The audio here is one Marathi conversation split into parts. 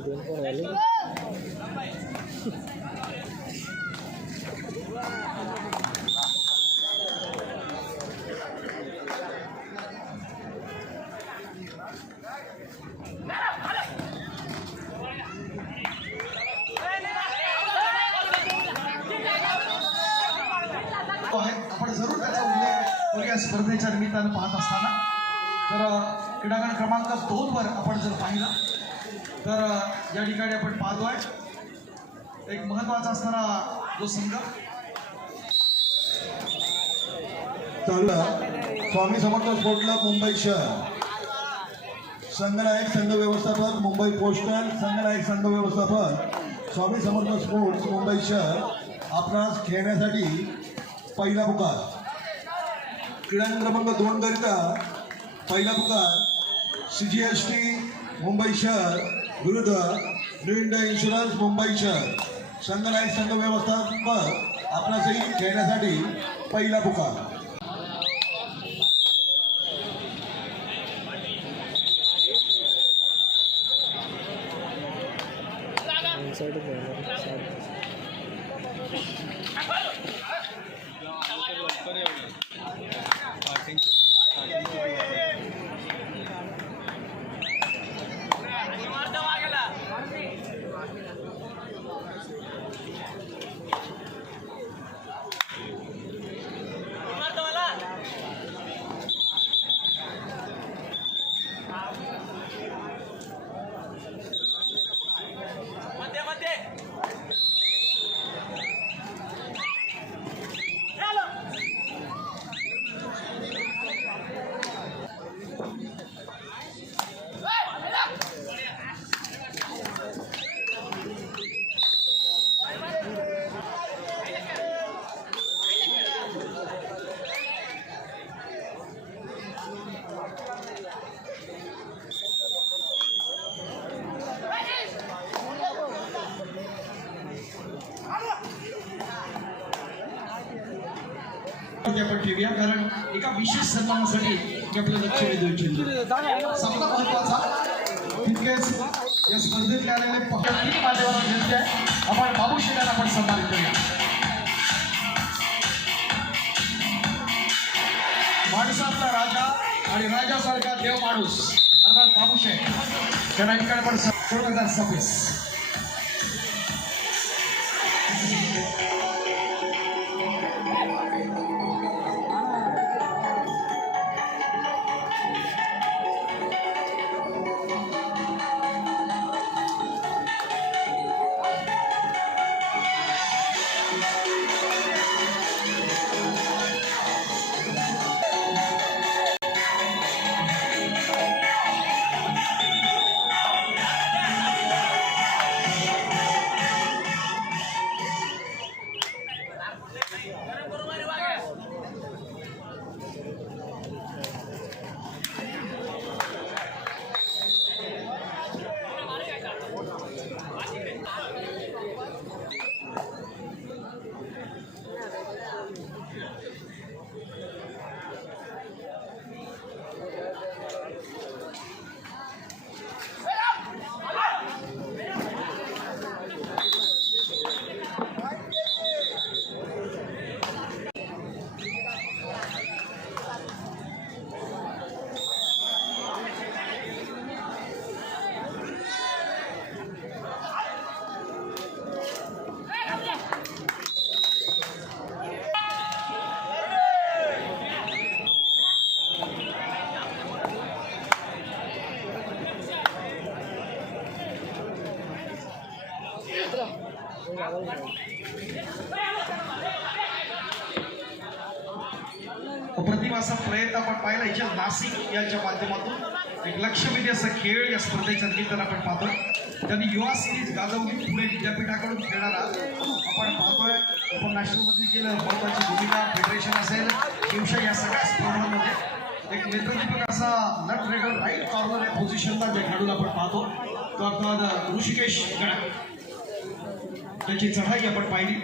आपण जरूर त्याचा उल्लेख या स्पर्धेच्या निमित्तानं पाहत असताना तर क्रीडांगण क्रमांक 2 वर आपण जर पाहिला तर या ठिकाणी आपण पाहतोय एक महत्त्वाचा असणारा जो संघ चालला स्वामी समर्थ स्पोर्ट क्लब मुंबई शहर, संघनायक संघ व्यवस्थापक मुंबई पोस्टल, संघनायक संघ व्यवस्थापक स्वामी समर्थ स्पोर्ट्स मुंबई शहर आपणास खेळण्यासाठी पहिला पुकार. क्रीडांगण क्रमांक 2 करिता पहिला पुकार CGST मुंबई शहर विरुद्ध न्यू इंडिया इन्शुरन्स मुंबई शहर. संघनायक संघ व्यवस्थापक आपणासही खेळण्यासाठी पहिला पुकार. आपण ठेवूया कारण एका विशेष सन्मानासाठी आपलं लक्ष वेधून इच्छितो. सामना महत्वाचा तितकेच या स्पर्धेत आलेले 3 मान्यवर विनंती आहे आपण बाबू शेट्यांना आपण सन्मानित करूया. माणसातला राजा आणि राजासारखा देव माणूस अर्थात बाबू शेठ त्यांना ठिकाणी पण 2026 अप्रतिम असा प्रयत्न आपण पाहिला इथे नाशिक यांच्या माध्यमातून एक लक्षवेधी असा खेळ या स्पर्धेच्या निमित्तानं आपण पाहतोय. त्यांनी युवा सिरीज गाजवली पुणे विद्यापीठाकडून खेळणारा आपण पाहतोय. आपण नॅशनलमध्ये केलं महत्वाची भूमिका फेडरेशन असेल शिवशाही या सगळ्या स्पर्धांमध्ये एक नेतृत्वक असा नट रेडर राईट कॉर्नर या पोझिशनला जे खेळून आपण पाहतो तो अर्थात ऋषिकेश गड त्याची चढाई आपण पाहिली.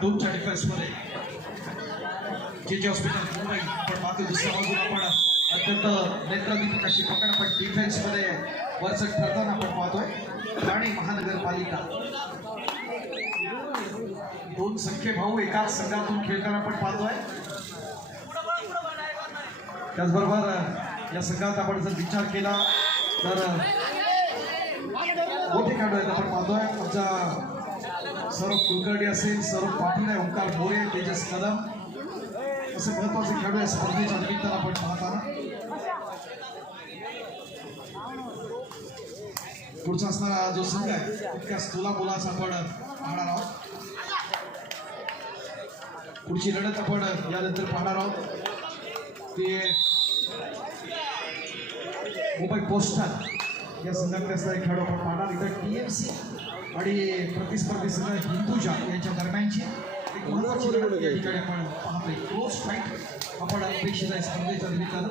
दोनच्या डिफेन्समध्ये जे हॉस्पिटल मुंबई आपण पाहतो. दुसऱ्या बाजूला आपण अत्यंत नेत्रदीपक अशी पकड पण डिफेन्समध्ये वरचढ ठरताना आपण पाहतोय. ठाणे महानगरपालिका दोन सख्खे भाऊ एकाच संघातून खेळताना आपण पाहतोय. त्याचबरोबर या संघात आपण जर विचार केला तर मोठे खेळाडू आहेत आपण पाहतोय. आमचा सौरभ कुलकर्णी असेल, सौरभ पाटील आहे, ओंकार मोरे, तेजस कदम असे महत्वाचे खेळाडू या स्पर्धेच्या निमित्तानं आपण पाहताना. पुढचा असणारा जो संघ आहे तितक्या स्थूला मुलाचा आपण पाहणार आहोत. पुढची लढत आपण यानंतर पाहणार आहोत. ते मुंबई पोस्टल या संघातले असणारे खेळाडू आपण पाहणार. इथं TMC आणि प्रतिस्पर्धी संघ हिंदुजा यांच्या दरम्यानची एक महत्वाची लढत या ठिकाणी आपण पाहतोय. क्लोज फाईट आपण अपेक्षित आहे स्पर्धेच्या निमित्तानं.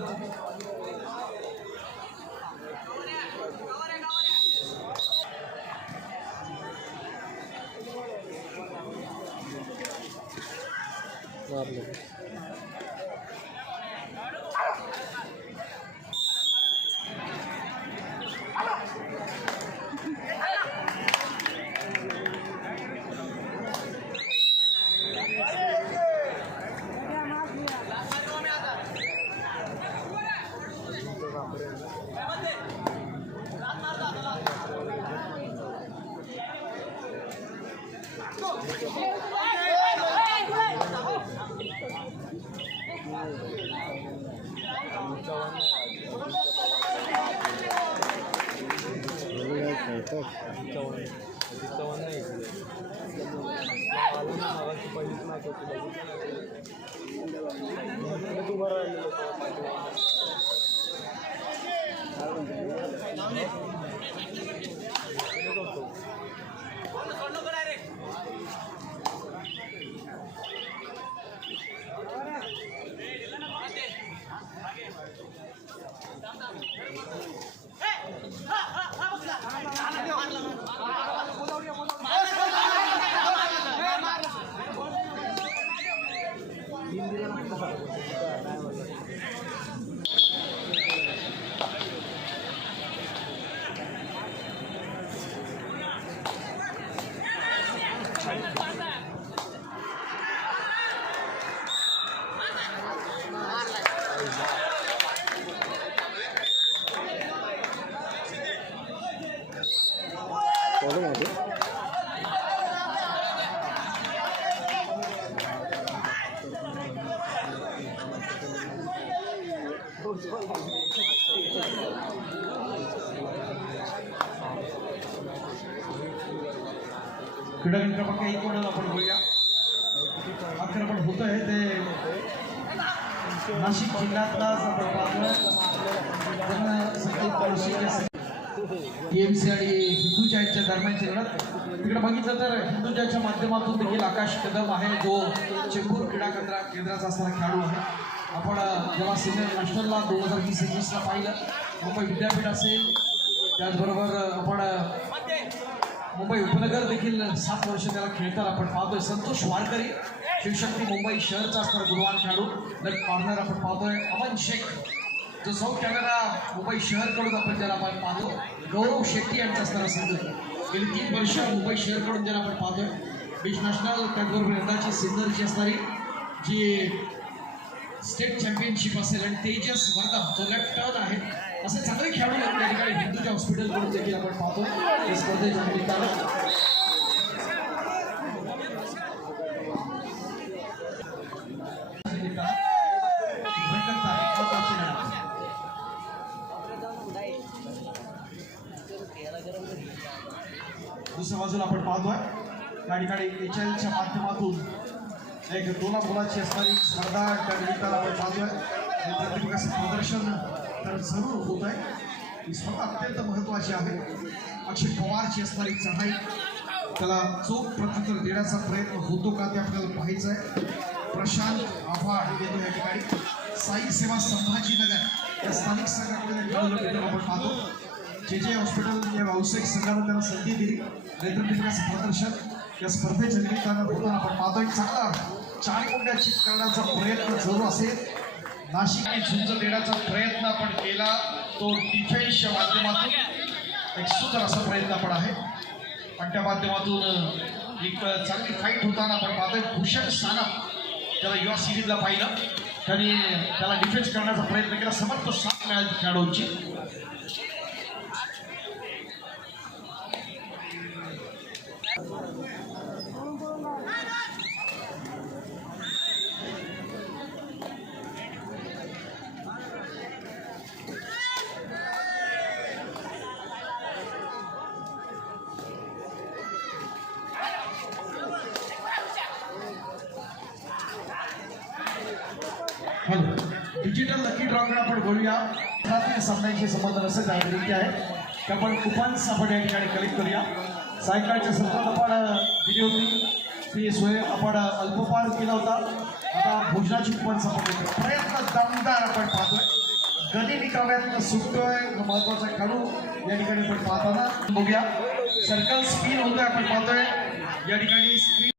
क्रीडा क्रमांक 1 वर आपण बोलूया. आक्रमण होत आहे ते नाशिक जिल्ह्यातला TMC आणि हिंदुजा यांच्या दरम्यानची लढत. तिकडे बघितलं तर हिंदुजाच्या माध्यमातून देखील आकाश कदम आहे जो चेंबूर क्रीडा केंद्राचा असणारा खेळाडू आहे. आपण जेव्हा सिनियर नॅशनलला 2020-21ला पाहिलं मुंबई विद्यापीठ असेल, त्याचबरोबर आपण मुंबई उपनगर देखील 7 वर्ष त्याला खेळताना आपण पाहतोय. संतोष वारकरी शिवशक्ती मुंबई शहरचा असणारा गुणवान खेळाडू. लेफ्ट कॉर्नर आपण पाहतोय अमन शेख जो साऊथ कॅनडा मुंबई शहरकडून आपण त्याला आपण पाहतो. गौरव शेट्टी यांचा असणारा संघ गेली 3 वर्ष मुंबई शहरकडून त्याला आपण पाहतोय. बीच नॅशनल त्याचबरोबर यंदाची सिन्नरची असणारी जी स्टेट चॅम्पियनशिप असेल आणि तेजस वर्धम जो लेफ्ट टर्न आहे असे चांगले खेळाडू या ठिकाणी हिंदुजा हॉस्पिटलकडून देखील आपण पाहतो या स्पर्धेच्या निमित्तानं. दुसऱ्या बाजूला आपण पाहतोय या ठिकाणी HLच्या माध्यमातून एक दोला मुलाची असणारी स्पर्धा त्या निमित्तानं आपण पाहतोय. प्रतिभाचं प्रदर्शन तर जरूर होत आहे. ही स्पर्धा अत्यंत महत्त्वाची आहे. अक्षय पवारची असणारी चढाई त्याला चोख प्रत्युत्तर देण्याचा प्रयत्न होतो का ते आपल्याला पाहायचं आहे. प्रशांत आव्हाड येतो या ठिकाणी. साई सेवा संभाजीनगर या स्थानिक संघाकडे आपण पाहतो. जे हॉस्पिटल या व्यावसायिक संघानं त्यांना संधी दिली. नेत्रदीपकाचं प्रदर्शन या स्पर्धेच्या निमित्तानं होताना आपण पाहतोय चांगला 4 कुंड्या चित करण्याचा प्रयत्न जरूर असेल. नाशिकने झुंज देण्याचा प्रयत्न आपण केला, तो डिफेन्सच्या माध्यमातून एक सुंदर असा प्रयत्न पण आहे. पण त्या माध्यमातून एक चांगली फाईट होताना आपण पाहतोय. भूषण सानप त्याला युवा सिरीजला पाहिलं, त्यांनी त्याला डिफेन्स करण्याचा प्रयत्न केला. समर्थ साथ मिळाली खेळाडूंची. डिजिटल लकी ड्रॉकडे आपण बोलूया. सामन्याचे संबंध नसेल त्याविरुद्ध आहे की आपण कुपन्स आपण या ठिकाणी कलेक्ट करूया. सायंकाळच्या सत्रात आपण दिली होती ती सोय आपण अल्पपार केला होता. आता भोजनाची कुपन्स आपण देतो. प्रयत्न दमदार आपण पाहतोय. गदी निकाव्यातनं सुटतोय महत्वाचा खेळू या ठिकाणी आपण पाहताना बघूया. सर्कल स्पिन होतोय आपण पाहतोय या ठिकाणी स्पिन.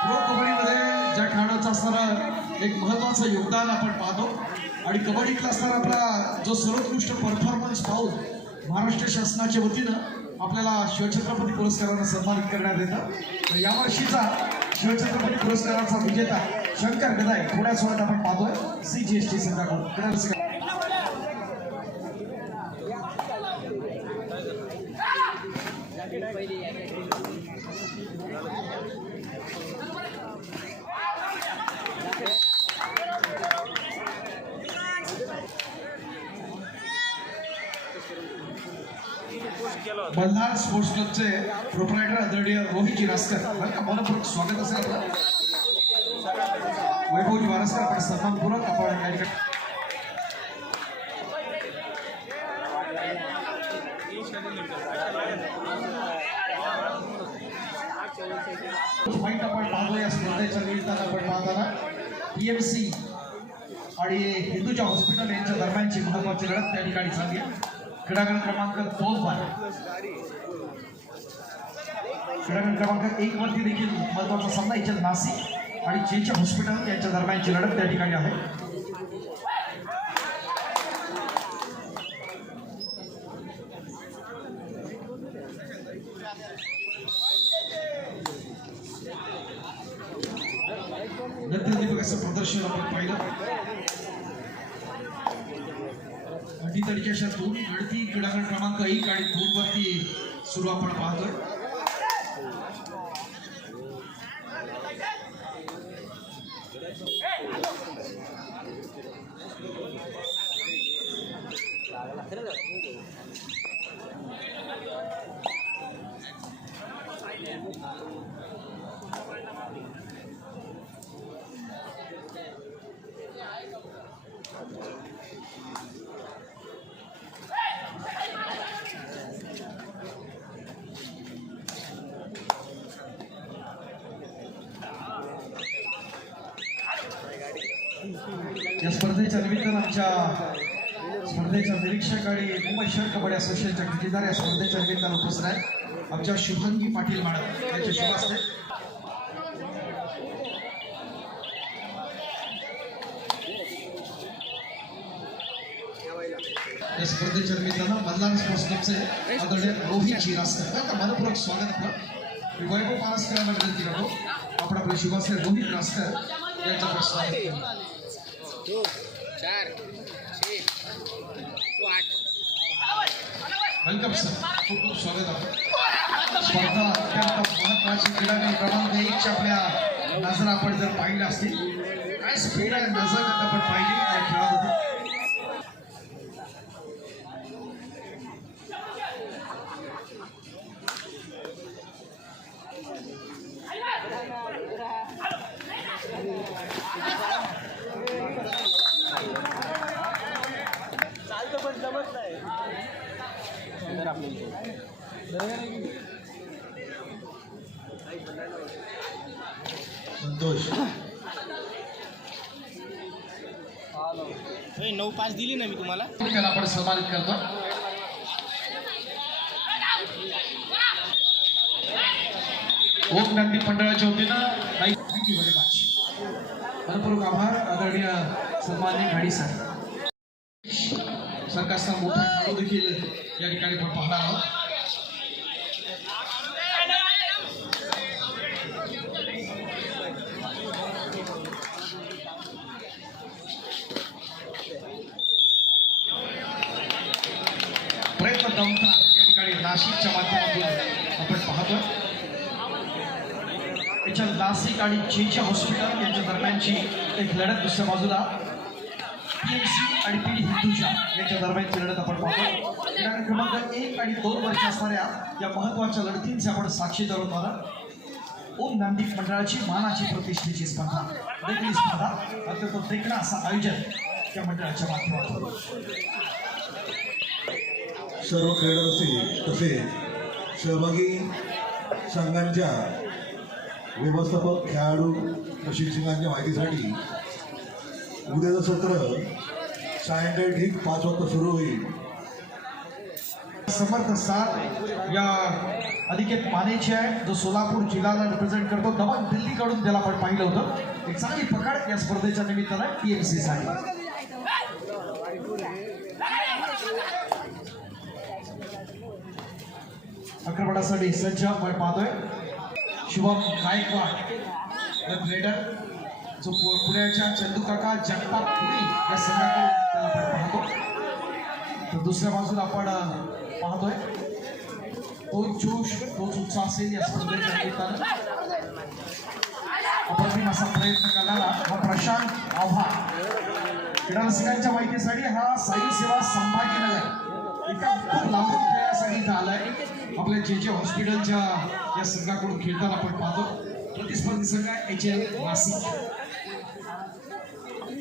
प्रो कबड्डीमध्ये ज्या खेळाडूचं असणारं एक महत्त्वाचं योगदान आपण पाहतो आणि कबड्डीतला असणारा आपला जो सर्वोत्कृष्ट परफॉर्मन्स पाहून महाराष्ट्र शासनाच्या वतीनं आपल्याला शिवछत्रपती पुरस्कारानं सन्मानित करण्यात येतं. तर यावर्षीचा शिवछत्रपती पुरस्काराचा विजेता शंकर गदाय थोड्याच वेळात आपण पाहतोय CGST संघाकडून. मल्हार स्पोर्ट्स क्लबचे प्रोप्रायटर आदरणीय रोहित जिरासकर मनपूर्वक स्वागत असेल आपलं. वैभवजी वारसकर आपण सन्मानपूर्वक आपण या ठिकाणी फाईट आपण पाहतो. या स्पर्धेच्या निमित्तानं आपण पाहताना PMC आणि हिंदूजा हॉस्पिटल यांच्या दरम्यानची महत्वाची लढत त्या ठिकाणी झाली आहे. क्रीडांगण क्रमांक 2 वर क्रीडांगण क्रमांक 1 वरती देखील महत्वाचा सामना इथे नाशिक आणि जेच्या हॉस्पिटल यांच्या दरम्यानची लढत त्या ठिकाणी आहे. नृत्यदीपकाचं प्रदर्शन आपण पाहिलं. अटी तडक्याच्या 2 लढती क्रीडांगण क्रमांक 1 आणि 2 वरती सुरू आपण पाहतोय. या स्पर्धेच्या निमित्तानं आमच्या स्पर्धेचा निरीक्षक आणि मुंबई शहर कबड्डी असोसिएशनच्या ठेकेदार या स्पर्धेच्या निमित्तानं उपस्थित आहेत. आमच्या शुभांगी पाटील मॅडम यांचे शुभ असते. या स्पर्धेच्या निमित्तानं मल्हार स्पोर्ट्स क्लबचे आदरणीय रोहित जिरासकर मनपूर्वक स्वागत आपलं. वैभव पारसकरांना विनंती करतो आपण आपले शिवासने रोहित रासकर यांचा प्रश्न आहे. 2 4 6 8 वेलकम सर, खूप खूप स्वागत आहे. स्पर्धा अत्यंत महत्वाची क्रीडा क्रमांक 1 च्या आपल्या नजर आपण जर पाहिल्या असतील काय स्पीड आहे नजर आपण पाहिली या खेळामध्ये. संतोष 9-5 दिली ना मी तुम्हाला. त्याला आपण सन्मानित करतो. ओम गांधी मंडळाच्या वतीनं थँक्यू व्हेरी मच. मनपूर्वक आभार आदरणीय सन्माननीय घाडी सर. सरकारचा मोठा खेळाडू देखील या ठिकाणी आपण पाहणार आहोत. प्रयत्न दमदार या ठिकाणी नाशिकच्या माध्यमातून आपण पाहतोय. याच्या नाशिक आणि जेजे हॉस्पिटल यांच्या दरम्यानची एक लढत दुसऱ्या बाजूला PMC आणि पीडी हिंदुजा यांच्या दरम्यानची लढत आपण पाहतो. क्रीडा क्रमांक 1 आणि 2 वरच्या असणाऱ्या या महत्वाच्या लढतींचे आपण साक्षीदार होत आहोत. ओम गांधी मंडळाची मानाची प्रतिष्ठेची स्पर्धा देखील स्पर्धा अत्यंत देखणं असं आयोजन या मंडळाच्या माध्यमातून. सर्व खेळाडू तसेच सहभागी संघांच्या व्यवस्थापक खेळाडू प्रशिक्षकांच्या माहितीसाठी उद्याचं सत्र सायंकाळी ठीक 5 वाजता सुरू होईल. समर्थ साथ या अनिकेत मानेचे आहे जो सोलापूर जिल्ह्याला रिप्रेझेंट करतो. दमण दिल्लीकडून त्याला आपण पाहिलं होतं. एक चांगली पकड या स्पर्धेच्या निमित्तानं TMC साठी. आक्रमणासाठी सज्ज आपण पाहतोय शुभम गायकवाड ग्रेडर जो पुण्याच्या चंदूकाका जगताप पुणे या संघाकडून त्याला आपण पाहतो. तर दुसऱ्या बाजूला आपण पाहतोय तोच जोश तोच उत्साह असेल या स्पर्धेच्या निमित्तानं. अप्रतिम असा प्रयत्न करणारा हा प्रशांत आव्हाड. क्रीडा रसिकांच्या माहितीसाठी हा साई सेवा संभाजीनगर एका खूप लांबून खेळण्यासाठी इथं आलाय. आपल्या जेजे हॉस्पिटलच्या या संघाकडून खेळताना आपण पाहतो. प्रतिस्पर्धी संघ HL नाशिक.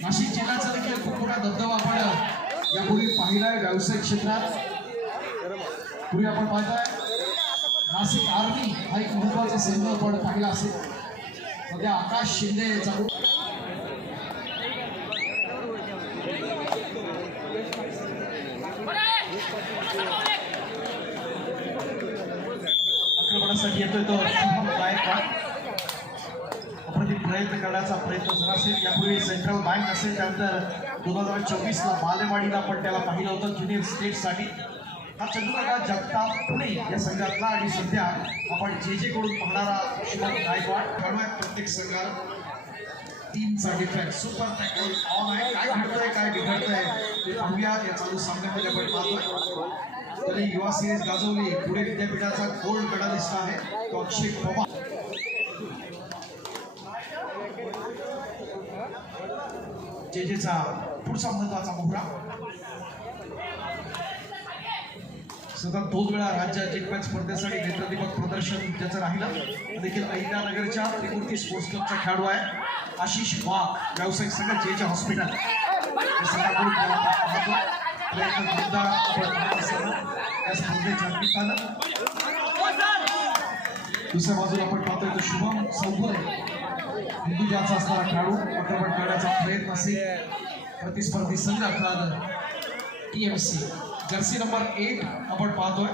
नाशिक जिल्ह्याचा देखील खूप मोठा दबदबा आपण यापूर्वी पाहिलाय व्यावसायिक क्षेत्रात. पूर्वी आपण पाहताय नाशिक आर्मी हा एक महत्वाचा संघ आपण पाहिला असेल. सध्या आकाश शिंदे चालू आक्रमणासाठी येतोय तो शुभम गायकवाड. अप्रतिम प्रयत्न करण्याचा प्रयत्न जर असेल. यापूर्वी सेंट्रल बँक असेल त्यानंतर 2024ला बालेवाडीला आपण त्याला पाहिलं होतं ज्युनियर स्टेटसाठी. हा चंदूकाका जगताप पुणे या संघातला आणि सध्या आपण जेजे कडून पाहणारा शुभम गायकवाड खेळू आहे. प्रत्येक संघात टीमचा डिफेन्स सुपर टॅकल ऑन आहे. काय घडतंय काय बिघडतंय ते पाहूया या चालू सामन्यामध्ये आपण पाहतोय. तरी युवा सिरीज गाजवली. पुणे विद्यापीठाचा गोल्ड मेडलिस्ट आहे तो अक्षय पवार. जेजेचा पुढचा महत्वाचा मोहरा. सतत 2 वेळा राज्य जिंकण्याच्या स्पर्धेसाठी नेत्रदीपक प्रदर्शन त्याचं राहिलं. देखील अहिल्यानगरच्या त्रिमूर्ती स्पोर्ट्स क्लबचा खेळाडू आहे आशिष वाघ. व्यावसायिक संघ जेजे हॉस्पिटल या संघाकडून त्याला पाहतो. प्रयत्न जोरदार आपण पाहत असताना या स्पर्धेच्या निमित्तानं. दुसऱ्या बाजूला आपण पाहतोय तो शुभम चौगुले हिंदुजाचा असणारा खेळाडू. आक्रमण करण्याचा प्रयत्न असेल. प्रतिस्पर्धी संघ अर्थात TMC. जर्सी नंबर 8 आपण पाहतोय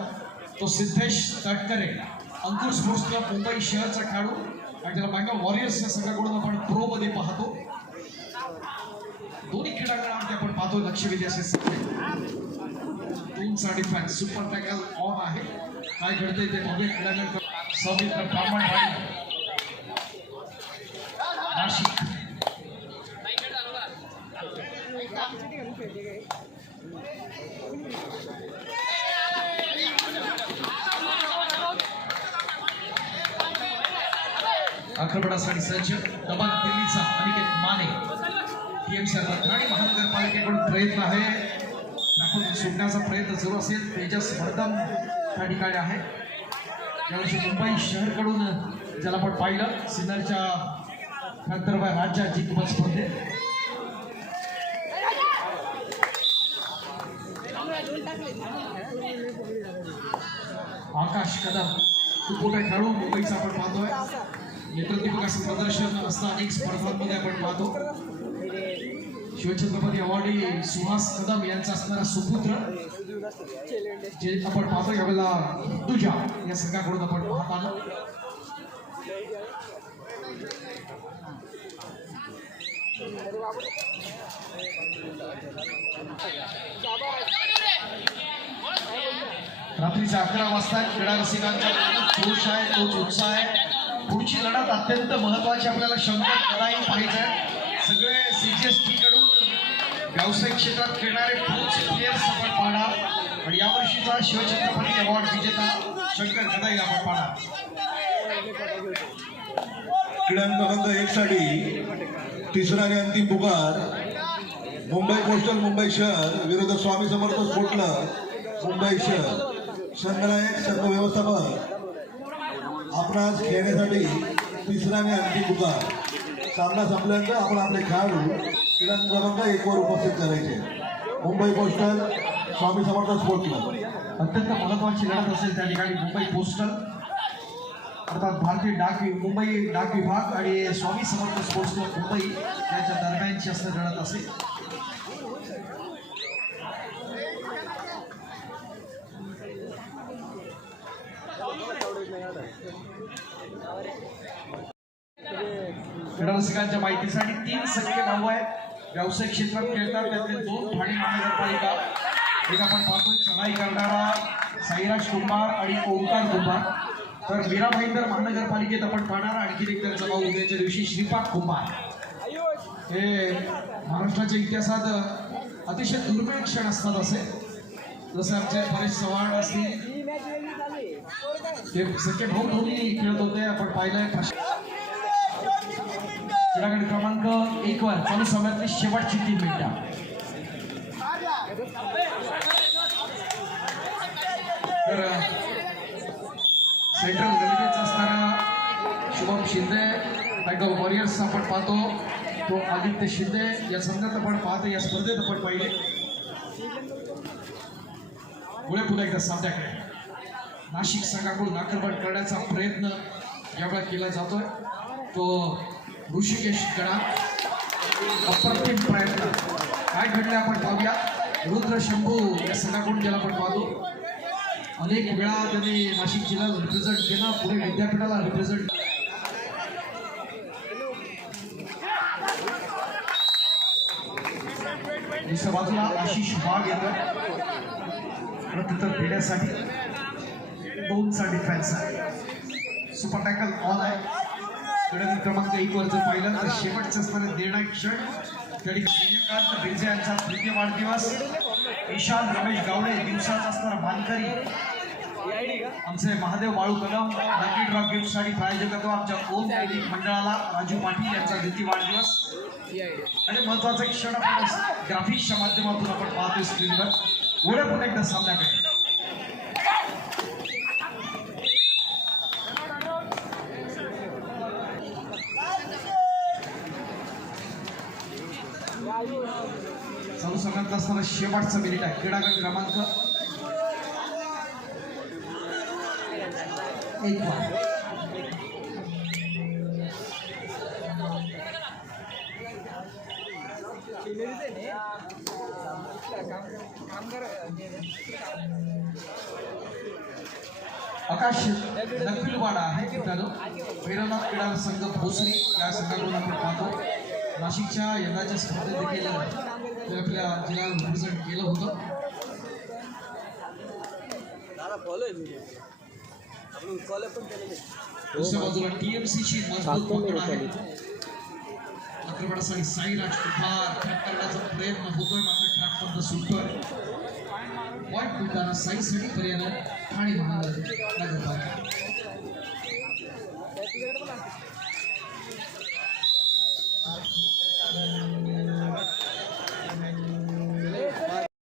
तो सिद्धेश तटकरे अंकुर स्पोर्ट्स क्लब मुंबई शहरचा खेळाडू आणि त्याला बंगाल वॉरियर्स या संघाकडून आपण प्रो मध्ये पाहतो. दोन्ही क्रीडांगणामध्ये आपण पाहतोय लक्षवेधी असे संघ. 2 डिफेन्स सुपर टॅकल ऑन आहे. काय घडतंय ते बघूया. क्रीडांगण सौमित्र ब्राह्मणवाडी नाशिक. आक्रमणासाठी सज्ज दबंग दिल्लीचा अनिकेत माने. टीएमसी रत्नागिरी महानगरपालिकेकडून प्रयत्न आहे, आपण सुटण्याचा प्रयत्न सुरू असेल. तेजस वर्धन त्या ठिकाणी आहे. यावर्षी मुंबई शहरकडून ज्याला आपण पाहिलं सिन्नरच्या नंतर राज्य जिंकून स्पर्धेत. आकाश कदम खूप मोठा खेळाडू मुंबईचा आपण पाहतोय. नेतृत्व असं प्रदर्शन असतं अनेक स्पर्धांमध्ये आपण पाहतो. शिवछत्रपती अवॉर्डी सुहास कदम यांचा असणारा सुपुत्र जे आपण पाहतो यावेळेला तुझ्या या संघाकडून आपण पाहत आलो. रात्रीच्या 11 वाजता क्रीडा रसिकांचा जोश आहे, तोच उत्साह आहे. पुढची लढत अत्यंत महत्वाची आपल्याला शंभर करायला पाहिजे. सगळे CGST कडून व्यावसायिक क्षेत्रात खेळणारे कोच प्लेयर्स आपण पाहणार आणि यावर्षीचा शिवछत्रपती अवॉर्ड विजेता शंकर गदाईला आपण पाहणार. क्रीडांक 1 साठी तिसरा आणि अंतिम पुकार मुंबई पोस्टल मुंबई शहर विरुद्ध स्वामी समर्थ स्पोर्ट्स क्लब मुंबई शहर. संघनायक संघ व्यवस्थापक आपणास खेळण्यासाठी तिसरा आणि अंतिम पुकार. सामना संपल्यानंतर आपण आपले खेळाडू क्रीडांक 1 वर उपस्थित करायचे. Mumbai postal Swami Samarth sports club. अत्यंत महत्वाची लढत असेल त्या ठिकाणी. मुंबई पोस्टल अर्थात भारतीय मुंबई डाक विभाग आणि स्वामी समर्थ स्पोर्ट्स क्लब मुंबई यांच्या दरम्यानची असं लढत असेल. क्रीडा रसिकांच्या माहितीसाठी 3 संख्ये नाव आहे. व्यावसायिक क्षेत्रात खेळतात त्यातले 2 ठाणे महानगरपालिका. एक आपण पाहतोय चढाई करणारा साईराज कुंभार आणि ओंकार कुंभार. तर मीरा भाईंदर महानगरपालिकेत आपण पाहणार आणखी एक त्यांचा भाऊ उद्याच्या दिवशी श्रीपाद कुंभार. हे महाराष्ट्राच्या इतिहासात अतिशय दुर्मिळ क्षण असतात असे. जसे आमचे परेश चव्हाण असतील ते सख्खे भाऊ दोन्ही खेळत होते आपण पाहिलंय. क्रीडागट क्रमांक 1 वर चालू सामन्यातली शेवटची 3 मिनिटं. तर सेंट्रल गलिकेचा असणारा शुभम शिंदे टायगर वॉरियर्स आपण पाहतो. तो आदित्य शिंदे या संघात आपण पाहतो. या स्पर्धेत आपण पाहिले. पुन्हा एकदा सामन्याकडे नाशिक संघाकडून आक्रमण करण्याचा प्रयत्न यावेळा केला जातोय. तो ऋषिकेश गडा. अप्रतिम प्रयत्न काय घडले आपण पाहूया. रुद्र शंभू या संघाकडून ज्याला आपण पाहतो अनेक वेळा त्यांनी नाशिक जिल्ह्याला रिप्रेझेंट केलं, पुणे विद्यापीठाला रिप्रेझेंट. दुसऱ्या बाजूला आशिष वाघ येतो प्रत्युत्तर देण्यासाठी. 2चा डिफेन्स आहे. सुपर टॅकल ऑन आहे. क्रीडागट क्रमांक 1 वर जर पाहिलं तर शेवटचं असणारे निर्णायक क्षण तरी सूर्यकांत बिर्जे यांचा 3य वाढदिवस. ईशान रमेश गावडे दिवसाचा असणारा मानकरी. आमचे महादेव बाळू कदम लकी ड्रॉ गिफ्टसाठी प्रायोजकत्व आमच्या ओम नैतिक मंडळाला राजू पाटील यांचा 2य वाढदिवस. आणि महत्वाचा क्षण आपण ग्राफिक्सच्या माध्यमातून आपण पाहतोय स्क्रीनवर. पुन्हा एकदा सामन्याकडे चालू संघात असताना शेवटचा मिनिट आहे. क्रीडागट क्रमांक 1 वर आकाश नकबिलवाडा आहे मित्रांनो. भैरवनाथ क्रीडा संघ भोसरी या संघाकडून आपण पाहतो. नाशिकच्या यंदाच्या स्पर्धेत देखील आपल्या जिल्ह्याला रिप्रेझेंट केलं होतं. दुसऱ्या बाजूला TMC ची मजबूत पकड आहे. मात्र बडासाई साईराज कुमार ट्रॅक करण्याचा प्रयत्न होतोय, मात्र ट्रॅक बंद सुटतोय. पॉईंट मिळताना साईसाठी पर्याय ठाणे नगरपालिका.